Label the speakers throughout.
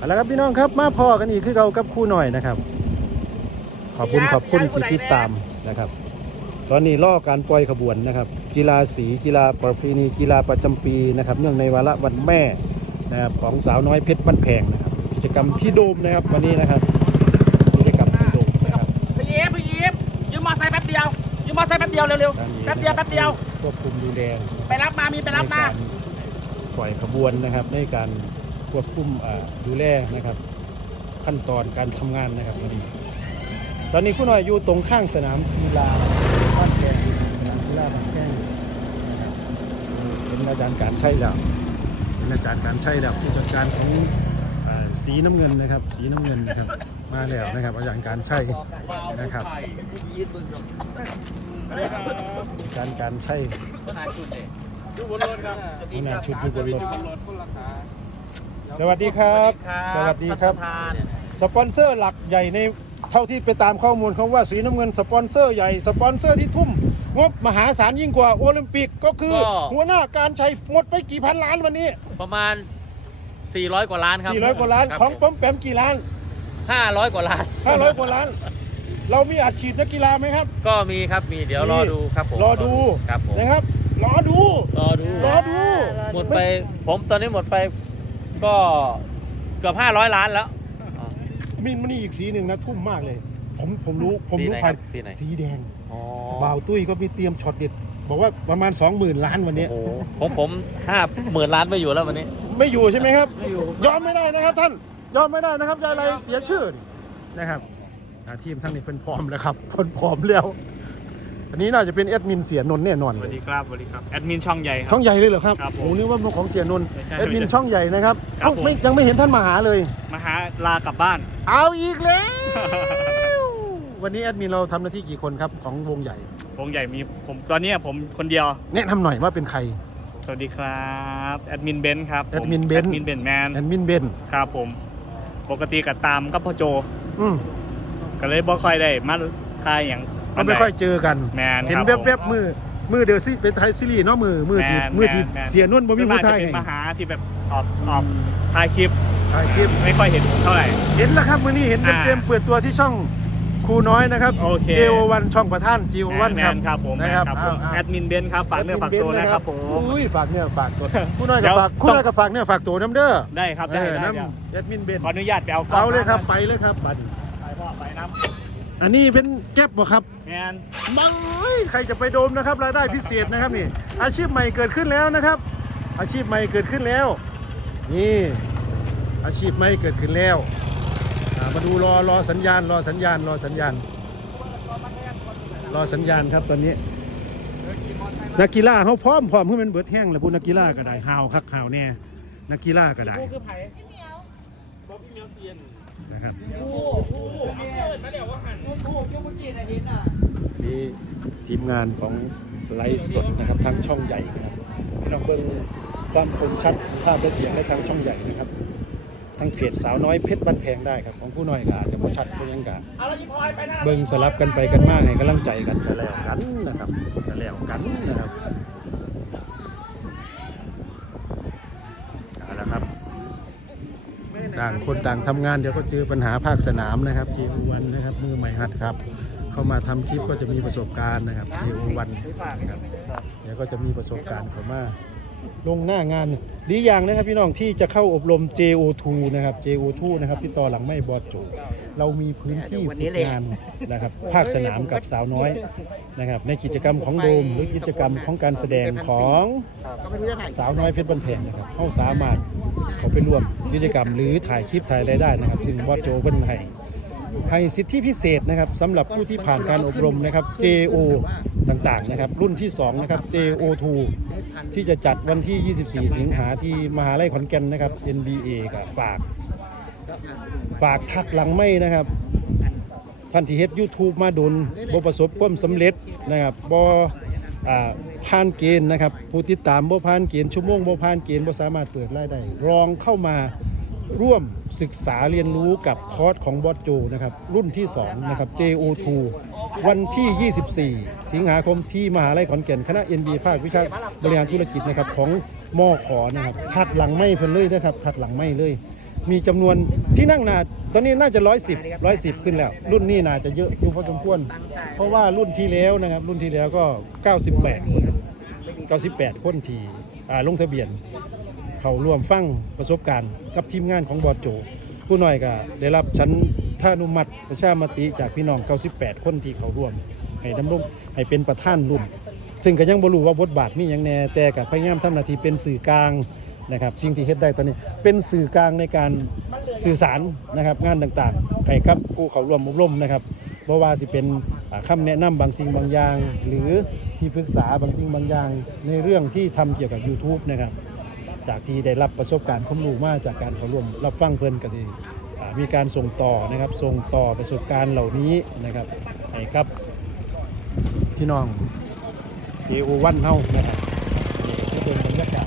Speaker 1: เอาละครับพี่น้องครับมาพอกันอีกคือเรากับครู่หน่อยนะครับ ขอบคุณขอบคุณที่ติดตามนะครับ ตอนนี้ล่อการปล่อยขบวนนะครับ กีฬาสีกีฬาประเพณีกีฬาประจำปีนะครับ เนื่องในวาระวันแม่นะครับของสาวน้อยเพชรบ้านแพงนะครับ กิจกรรมที่โดมนะครับวันนี้นะครับ กิจกรรมที่โดมนะครับ
Speaker 2: พี่ยิบพี่ยิบยืมมอไซค์แป๊บเดียวยืมมอไซค์แป๊บเดียวเร็วๆแป๊บเดียวแป๊บเดียว
Speaker 1: ควบคุมดูแล
Speaker 2: ไปรับมามีไปรับมา
Speaker 1: ในกปล่อยขบวนนะครับในการ ควบคุมอ่าดูแลนะครับ ขั้นตอนการทำงานนะครับวันนี้ตอนนี้คุณหน่อยอยู่ตรงข้างสนามกีฬาบ้านแกงสนามกีฬาบ้านแกงนะครับเป็นอาจารย์การใช่แล้วเป็นอาจารย์การใช่แล้วผู้จัดการของอ่าสีน้ำเงินนะครับ สีน้ำเงินนะครับ มาแล้วนะครับ อาจารย์การใช่นะครับอาจารย์การใช่
Speaker 2: ดูบนรถครับ
Speaker 1: หัวหน้าชุดอยู่บนรถ สวัสดีครับ สวัสดีครับสปอนเซอร์หลักใหญ่ในเท่าที่ไปตามข้อมูลเขาว่าสีน้ำเงินสปอนเซอร์ใหญ่สปอนเซอร์ที่ทุ่มงบมหาศาลยิ่งกว่าโอลิมปิกก็คือ
Speaker 2: ก็
Speaker 1: หัวหน้าการชัยหมดไปกี่พันล้านวันนี้
Speaker 2: ประมาณ 400 กว่าล้านครับ
Speaker 1: 400 กว่าล้านของป้อมแปมกี่ล้าน
Speaker 2: 500 กว่าล้าน
Speaker 1: 500 กว่าล้าน เรามีอัดฉีดนักกีฬาไหมครับ
Speaker 2: ก็มีครับมีเดี๋ยวรอดูครับผม
Speaker 1: รอดู
Speaker 2: ครับผม
Speaker 1: นะครับรอดู
Speaker 2: รอดู
Speaker 1: รอดู
Speaker 2: หมดไปผมตอนนี้หมดไป ก็เกือบ500 ล้านแล้ว
Speaker 1: มีมันนี่อีกสีหนึ่งนะทุ่มมากเลย ผมผมรู้ผมรู้
Speaker 2: สีไหน
Speaker 1: ภา
Speaker 2: ครั
Speaker 1: ย
Speaker 2: บสีไหน
Speaker 1: สีแดง
Speaker 2: อ๋อ
Speaker 1: บ่าวตุ้ยก็มีเตรียมช็อตเด็ดบอกว่าประมาณ 20,000 ล้านวันนี้
Speaker 2: โอ้โหผมผมห้าหมื่นล้านไม่อยู่แล้ววันนี้
Speaker 1: ไม่อยู่ใช่ไหมครับ
Speaker 2: ไม่อยู่
Speaker 1: ยอมไม่ได้นะครับท่าน ยอมไม่ได้นะครับยายไรเสียชื่อนะครับอ่าทีมทั้งนี้เพิ่นพร้อมแล้วครับเพิ่นพร้อมแล้ว อันนี้น่าจะเป็นแอดมินเสียนนท์แน่นอน
Speaker 3: สวัสดีครับสวัสดีครับแอดมินช่องใหญ่ค
Speaker 1: ช่
Speaker 3: รั
Speaker 1: อบ งใหญ่เลยเหรอครับ
Speaker 3: ครับผม
Speaker 1: โอ้นึกว่าเป็นของเสียนนท์
Speaker 3: ไม่ใช่
Speaker 1: แอดมิน
Speaker 3: ไม่ใช่
Speaker 1: ช่องใหญ่นะครับ
Speaker 3: ครับ
Speaker 1: เอ้า
Speaker 3: ผม
Speaker 1: ไม่ยังไม่เห็นท่านมาหาเลย
Speaker 3: มาหาลากลับบ้าน
Speaker 1: เอาอีกแล้ว วันนี้แอดมินเราทำหน้าที่กี่คนครับของวงใหญ่
Speaker 3: วงใหญ่มีผมตอนเนี้ยผมคนเดียว
Speaker 1: แนะนำหน่อยว่าเป็นใคร
Speaker 3: สวัสดีครับแอดมินเบนซ์ครับผ
Speaker 1: แอดมินเบนซ์
Speaker 3: แอดมินเบนซ์แมน
Speaker 1: แอดมินเบน
Speaker 3: ครับผม ปกติกับตามกับพ่อโจ
Speaker 1: อืม
Speaker 3: ก็เลยบ่ค่อยได้มาทายอย่าง
Speaker 1: ก็ไม่ค่อยเจอกัน
Speaker 3: แมน
Speaker 1: เห็น
Speaker 3: ครับ
Speaker 1: แวบๆมือมือเดอะซีเป็นไทยซีรีส์เนาะมือมือที่
Speaker 3: แมน
Speaker 1: มือที่
Speaker 3: แมน
Speaker 1: เสียนุ่นบ่มี
Speaker 3: ส่วน
Speaker 1: มื
Speaker 3: มา
Speaker 1: อกไท
Speaker 3: จะ
Speaker 1: ย
Speaker 3: เป็น
Speaker 1: ให้
Speaker 3: มาหาที่แบบออกออกถ่ายคลิป
Speaker 1: ถ่ายคลิป
Speaker 3: ไม่ค่อยเห็นผมเท่าไหร่
Speaker 1: เห็นแล้วครับ มื้อนี้เห็น
Speaker 3: อ่า
Speaker 1: เต็มๆเปิดตัวที่ช่องครูน้อยนะครับ
Speaker 3: โอเค
Speaker 1: JO1 ช่องประท่าน JO1
Speaker 3: แม
Speaker 1: ครับ
Speaker 3: นครับผมแม
Speaker 1: นะ
Speaker 3: น
Speaker 1: ครับ
Speaker 3: ครับผม
Speaker 1: อ่า
Speaker 3: แอดมินเบนซ์ครับฝากเนื้อฝากตัวนะครับผม
Speaker 1: อุ้ยฝากเนื้อฝากตัวครูน้อย
Speaker 3: เดี๋
Speaker 1: กับ
Speaker 3: ยว
Speaker 1: ฝากครูน้อยกับฝากเนื้อฝากตัวน้ำเด้อ
Speaker 3: ได้ครับได้
Speaker 1: เออ
Speaker 3: ได้
Speaker 1: น้
Speaker 3: ครับำ
Speaker 1: แอดมินเบน
Speaker 3: ขออนุญาตไปเอากล้อง
Speaker 1: เอาเลยครับ
Speaker 3: นะ
Speaker 1: ไปเลยครับบัดนี้
Speaker 3: ไปพ่อไปน้
Speaker 1: อันนี้เป็นแก๊บบ่ครับำ
Speaker 3: แมน
Speaker 1: บังเอ้ยใครจะไปโดมนะครับรายได้พิเศษนะครับนี่ อาชีพใหม่เกิดขึ้นแล้วนะครับ อาชีพใหม่เกิดขึ้นแล้ว นี่ อาชีพใหม่เกิดขึ้นแล้วอ่ามาดูรอรอสัญญาณ รอสัญญาณ รอสัญญาณ รอสัญญาณครับตอนนี้ นักกีฬาเขาพร้อมพร้อมเพื่อมันเบิดแห้งแล้วพวกนักกีฬาก็ได้ห่าวคักห่าวแน่นักกีฬาก็ได้
Speaker 2: ผู้คือไผ่
Speaker 1: นะครับ
Speaker 2: มาเดี๋ยวว่าหันผู้ยูเมื่อกี้ นะเห็นอะ
Speaker 1: นี่ทีมงานของไลฟ์สดนะครับทางช่องใหญ่นะครับพี่น้องเบิ้งความคมชัดภาพและเสียงได้ทางช่องใหญ่นะครับทางเพจสาวน้อยเพชรบ้านแพงได้ครับของผู้น้อยก็อาจจะบ่ชัดก็ยังกะ
Speaker 2: เอาแล้วยี่พลอยไปน
Speaker 1: เบิ้งสลับกันไปกันมาให้กำลังใจกันก็แล้วกันนะครับก็แล้วกันนะครับเอาละครับ ต่างคนต่างทำงานเดี๋ยวก็เจอปัญหาภาคสนามนะครับ JO1 นะครับมือใหม่หัดครับ เข้ามาทำคลิปก็จะมีประสบการณ์นะครับ JO1 นะครับเดี๋ยวก็จะมีประสบการณ์เข้ามาลงหน้างานดีอย่างนะครับพี่น้องที่จะเข้าอบรม JO2 นะครับ JO2 นะครับที่ต่อหลังไม่บอดโจเรามีพื้นที่ฝึกงานนะครับภาคสนามกับสาวน้อยนะครับในกิจกรรมของโดมหรือกิจกรรมของการแสดงของสาวน้อยเพชรบันแพงนะครับเขาสามารถ เขาไปร่วมกิจกรรม หรือถ่ายคลิปถ่ายรายได้นะครับ ซึ่งบอดโจเพิ่นให้ให้สิทธิพิเศษนะครับสำหรับผู้ที่ผ่านการอบรมนะครับ JO ต่างๆนะครับ รุ่นที่ 2 นะครับ JO2 ที่จะจัดวันที่ 24 สิงหาที่มหาลัยขอนแก่นนะครับ NBA กับฝาก ฝากทักหลังไม่นะครับ ท่านที่เฮ็ด YouTube มาดุลบ่ประสบความสำเร็จนะครับบ่ ผ่านเกณฑ์นะครับผู้ติดตามบ่ผ่านเกณฑ์ชั่วโมงบ่ผ่านเกณฑ์บ่สามารถเปิดรายได้ลองเข้ามาร่วมศึกษาเรียนรู้กับคอร์สของบอสโจนะครับรุ่นที่2นะครับ JO2 วันที่ 24 สิงหาคมที่มหาลัยขอนแก่นคณะ NB ภาควิชาบริหารธุรกิจนะครับของมอขอนะครับทักหลังไม่เพิ่นเลยนะครับทักหลังไม่เลย มีจำนวนที่นั่งนาตอนนี้น่าจะร้อยสิบร้อยสิบขึ้นแล้ว รุ่นนี้น่าจะเยอะอยู่พอสมควร เพราะว่ารุ่นที่แล้วนะครับ รุ่นที่แล้วก็ 98 คน 98 คนที่อ่าลงทะเบียน เขาร่วมฟังประสบการณ์กับทีมงานของบอดโจ ผู้น้อยก็ได้รับชั้นท่านุมัติประชามติจากพี่น้อง 98 คนที่เขาร่วม ให้ดำรงให้เป็นประธานรุ่น ซึ่งก็ยังบ่รู้ว่าบทบาทมีอย่างแน่แต่ก็พยายามทำหน้าที่เป็นสื่อกลาง นะครับสิ่งที่เฮ็ดได้ตอนนี้เป็นสื่อกลางในการสื่อสารนะครับงานต่างๆให้กับผู้เขาร่วมอบรมนะครับบ่ว่าสิเป็นอ่าคำแนะนำบางสิ่งบางอย่าง หรือที่ปรึกษาบางสิ่งบางอย่าง ในเรื่องที่ทำเกี่ยวกับ YouTube นะครับจากที่ได้รับประสบการณ์ความรู้มาจากการเข้าร่วมรับฟังเพิ่นก็สิมีการส่งต่อนะครับส่งต่อประสบการณ์เหล่านี้นะครับให้กับพี่น้อง JO วันเฮานะครับนี่ก็เป็นบรรยากาศ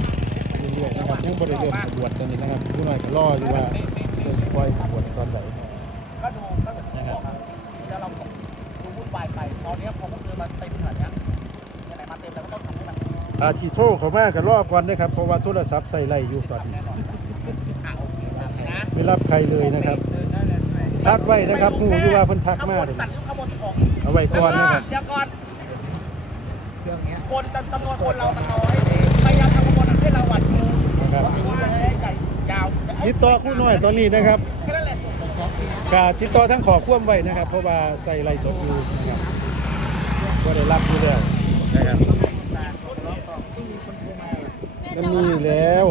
Speaker 1: เรื่อ ยังบ่ได้เริ่มขบวนกันนี่นะครับผู้น้อยก็รออยู่ว่าเริ่มสิปล่อยขบวนตอนไหน
Speaker 4: ก็ดูก็เหมือน
Speaker 1: นะครับ
Speaker 4: แล้วเราดูวุ่นวายไปตอนนี้พอพวกเธอมาเต็มขนาดนี้ยังไงมาเต็มแล้วก็ต้องทำให้มัน
Speaker 1: อาชีโทรเขามาก็รอก่อนนะครับเพราะว่าโทรศัพท์ใส่ไล่อยู่ตอนนี้
Speaker 4: แน่นอนอะโอเคครับนะ
Speaker 1: ไม่รับใครเลยนะครับทักไว้นะครับหูอยู่ว่าเพิ่นทักมาเลย
Speaker 4: ตัดข้างบนของ
Speaker 1: เอาไว้ก่อนนะครับ
Speaker 4: เดี๋ยวก่อนเครื่องนี้คนจำนวนคนเรามันน้อยพยายามทำข้างบนให้เราหวัดดู
Speaker 1: น ครับติดต่อคู่น้อยตอนนี้นะครับกาติดต่อทั้งขอควมไว้นะครับ เพราะว่าใส่ไล่สดอยู่นะครับก็ได้รับอยู่แล้วนะครับมันมีแล้ว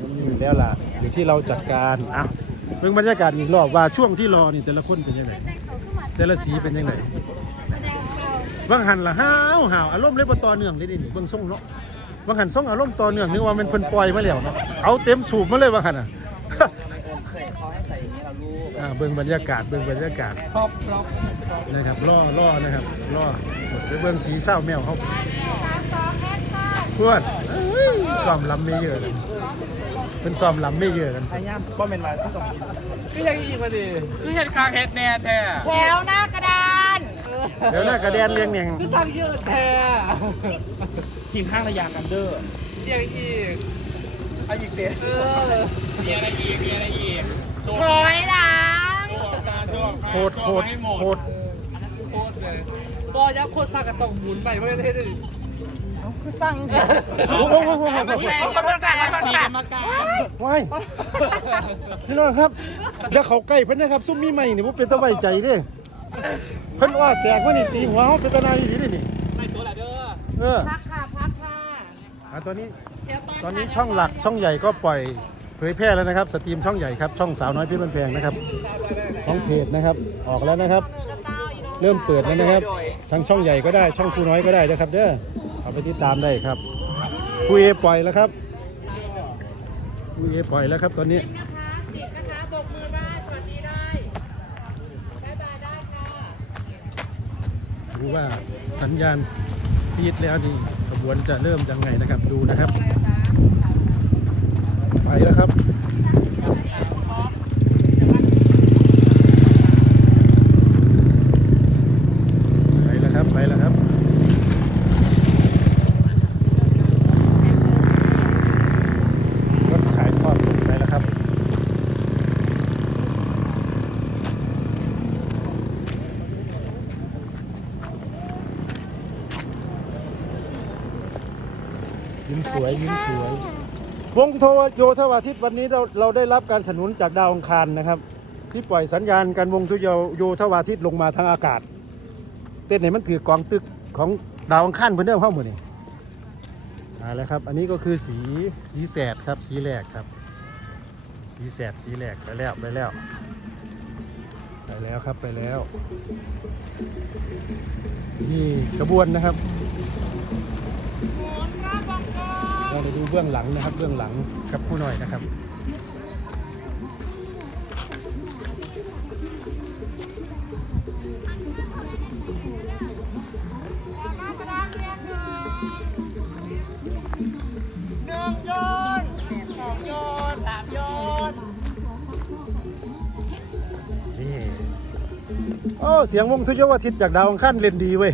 Speaker 1: มันมีแล้วล่ะอยู่ที่เราจัดการอะเบิ่งบรรยากาศอีกรอบว่าช่วงที่รอนี่แต่ละคนเป็นยังไงแต่ละสีเป็นยังไงบางหันละห้าวห่าวอารมณ์เลยบ่ต่อเนื่องได้ดิเบิ่งส่งเนาะ บางหันส่งอารมณ์ต่อเนื่องนึกว่ามันเพิ่นปล่อยมาแล้วเนาะเอาเต็มสูบมาเลยบางหันอะ
Speaker 4: เขาให้ใส่อย่างนี้เรารู้
Speaker 1: อ่าเบิ่งบรรยากาศเบิ่งบรรยากาศ
Speaker 4: ครอบครอบ
Speaker 1: นะครับล่อล่อนะครับล่อไปเบิ่งสีเศร้าแมวเขาเพื่อนเอ้ยซ้อมลำไม่เยอะเลยเป็นซ้อมลำไม่เยอะกัน
Speaker 3: พยายามบ่เป็นไรที่ต้องกิน
Speaker 2: ก็ยังอีกมาดิคือเห็ดคางเห็ดแน่แท้
Speaker 5: แถวหน้ากระดาน
Speaker 1: เดี๋ยวหน้ากระเด็นเลี้ยงเนี่ย
Speaker 2: คือสั่งเยอะแท้กินข้างระยางกันเด้อยังอีก
Speaker 4: เอาอีกเดียว
Speaker 2: เออมีอะไรอีกมีอะไรอีกโช
Speaker 5: ถอยหลัง
Speaker 2: ว์มาโชว์มา
Speaker 1: โคตรโคตร
Speaker 2: ให้หมด
Speaker 1: โคตร
Speaker 2: โคตรเลยก็ยักษ์โคตรสร้างกระต้องหมุนไปเพราะประเทศอื่น
Speaker 5: คือสั่ง
Speaker 1: โอ้โหโอ้โหโอ้โห
Speaker 2: เอากรรมการกรรมการ
Speaker 1: ว้ายพี่น้องครับ เดี๋ยวเขาใกล้เพิ่นนะครับ ซุ่มมีใหม่นี่บ่เป็นตะไว้ใจเด้ เพิ่นว่าแตกว่านี่ตีหัวเฮาเป็นตะนายอีหลีนี่นี่
Speaker 2: ไม่ตัวละเด้อ
Speaker 1: เออ
Speaker 5: พักค่ะพักค่ะ
Speaker 1: อะตอนนี้ตอนนี้ช่องหลักช่องใหญ่ก็ปล่อยเผยแพร่แล้วนะครับสตรีมช่องใหญ่ครับช่องสาวน้อยเพี่บันแพงนะครับของเพจนะครับออกแล้วนะครับ เริ่มเปิดแล้วนะครับทั้งช่องใหญ่ก็ได้ช่องครูน้อยก็ได้นะครับ เด้อเอาไปติดตามได้ครับครูเอปล่อยแล้วครับครูเอปล่อยแล้วครับตอนนี้
Speaker 5: นะคะติดนะคะบกมือได้สวัสดีได้บายบายได้ค่ะ
Speaker 1: ดูว่าสัญญาณพีดแล้วนี่ขบวนจะเริ่มยังไงนะครับดูนะครับ ไปแล้วครับ ไปแล้วครับ ไปแล้วครับ รถขายทอดสดไปแล้วครับ ยิ้ม สวยยิ้มสวย วงโทโยธวาทิตวันนี้เราเราได้รับการสนับสนุนจากดาวอังคารนะครับ ที่ปล่อยสัญญาณการวงทุโยโยธวาทิตลงมาทางอากาศ เต้นไหนมันถือกองตึกของดาวอังคารเพื่อนเรื่องเข้าหมดนี่อ่าแล้วครับ อันนี้ก็คือสีสีแสดครับสีแหลกครับ สีแสดสีแหลกไปแล้วไปแล้ว ไปแล้วครับไปแล้ว นี่กระบวนนะครับ เราไปดูเบื้องหลังนะครับ เบื้องหลังกับผู้หน่อยนะครับ
Speaker 5: หน้ากระดานเรียกหนึ่ง
Speaker 4: หนึ่งโยนสองโยนสามโยน
Speaker 1: นี่โอ้ เสียงวงทุยวัทิตจากดาวอังคารเล่นดีเว้ย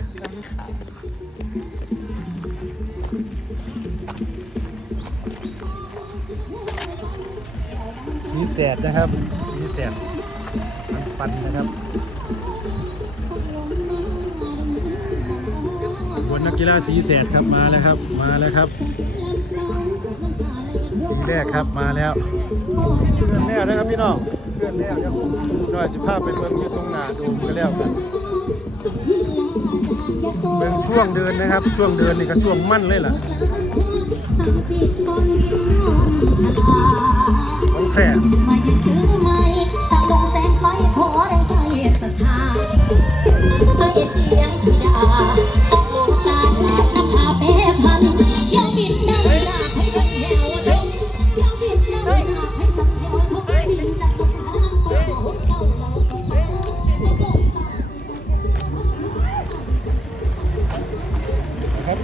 Speaker 1: ดนะครับ สีแสดปันๆนะครับบนนักกีฬาสีแสดครับมาแล้วครับ มาแล้วครับ สีแรกครับมาแล้วเพื่อนแล้วนะครับพี่น้องเพื่อนแล้วเดี๋ยวผมหน่อยสิภาพไปเบิ่งอยู่ตรงหน้าดมก็แล้วกันเบิ่งช่วงเดินนะครับ ช่วงเดินนี่ก็ช่วงมั่นเลยล่ะ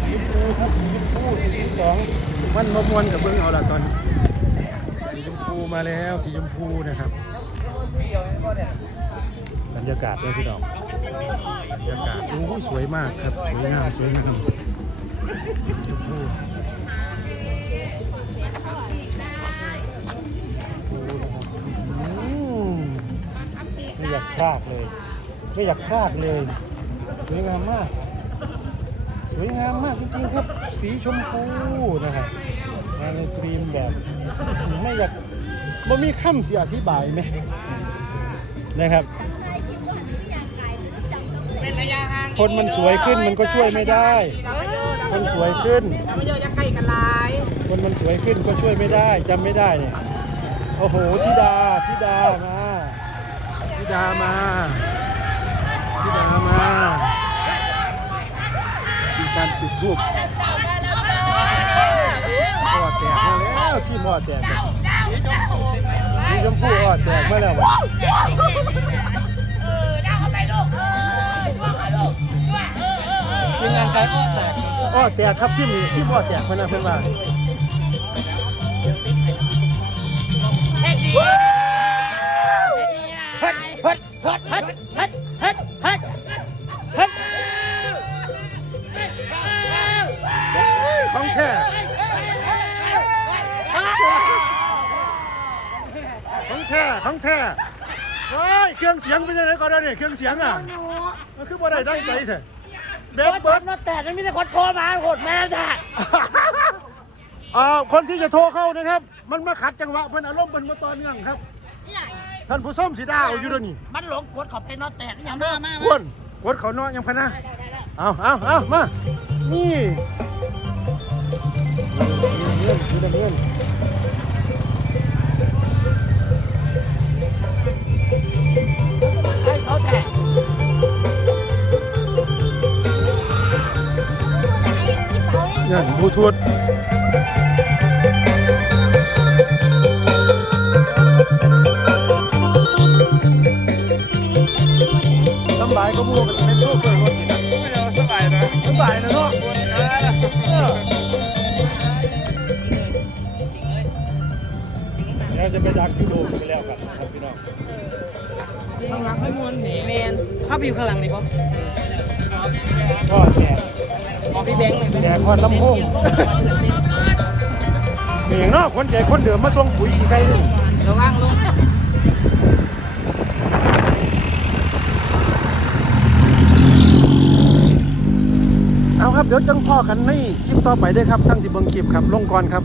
Speaker 6: สี
Speaker 1: ชมพูครับสีชมพูสีสองมันมามวนกับเบิ้องเอาละตอน สีชมพูมาแล้วสีชมพูนะครับบรรยากาศด้วยพี่น้องบรรยากาศโอ้โหสวยมากครับสวยงามสวยงามชมพูอืมไม่อยากพลาดเลย ไม่อยากพลาดเลยสวยงามมาก วยงามมากจริงๆครับ สีชมพูนะครับงานในครีมแบบไม่อยากบ่มีคำเสียอธิบายไหมนะครับ
Speaker 5: เป็นระยะห่าง
Speaker 1: คนมันสวยขึ้นมันก็ช่วยไม่ได้ คนสวยขึ้น
Speaker 5: ไม่เยอะจะใกล้กันหลาย
Speaker 1: คนมันสวยขึ้นก็ช่วยไม่ได้จำไม่ได้เนี่ยโอ้โหธิดาธิดามาธิดามาธิดามามีกา รูปหอดแตกมาแล้วที่พ่อแตกเนี่ยสีชมพูทอดแตกมาแล้ววะเป็นงานการอ้อแตกอ้อแตกครับที่มีที่พ่อแตกเพื่อนนะเพื่อนว่า เนี่ยเครื่องเสียงอะมันคือบ่ได้ดังใจแท้เบ็ดเบิด
Speaker 5: รถแต่ไม่มีแต่คนโทรมาโหดแม่จ้ะ
Speaker 1: อ่าคนที่จะโทรเข้านะครับ มันมาขัดจังหวะเพิ่นอารมณ์เพิ่นมาตอนเนื่องครับท่านผู้ส้มสีดาเอาอยู่ด้วยนี่
Speaker 5: มันหลงกดขอบเป็นรถแต่ยังมามา
Speaker 1: อ้วนกดเขาเนาะยังพะนะเอาเอาเอามานี่เงื่อนคือเงื่อน เงื่อนบลูทูธสำบายก็มูกันเป็นโชเฟอร์รถนี่นะ
Speaker 3: ไม่เอาสบายนะ
Speaker 1: สำบายนะเนาะเออเดี๋ยวจะไปดักที่โดมไปแล้วกันครับพี่น้อง
Speaker 5: ข้างหลังให้มวนเหแมนเข้าไปอยู่ข้างหลังดิป๊อ
Speaker 1: ก็แจก
Speaker 5: ขอ พี่แบงค์หน่อย
Speaker 1: แจกคนลำโพงมีอย่างเนาะคนใจคนเดิมมาส่งปุ๋ยอีกไกลหนึง
Speaker 5: ระวังรถ
Speaker 1: เอาครับเดี๋ยวจังพ่อกันในคลิปต่อไปเด้วยครับทั้งที่เบิ่งคลิปครับลงก่อนครับ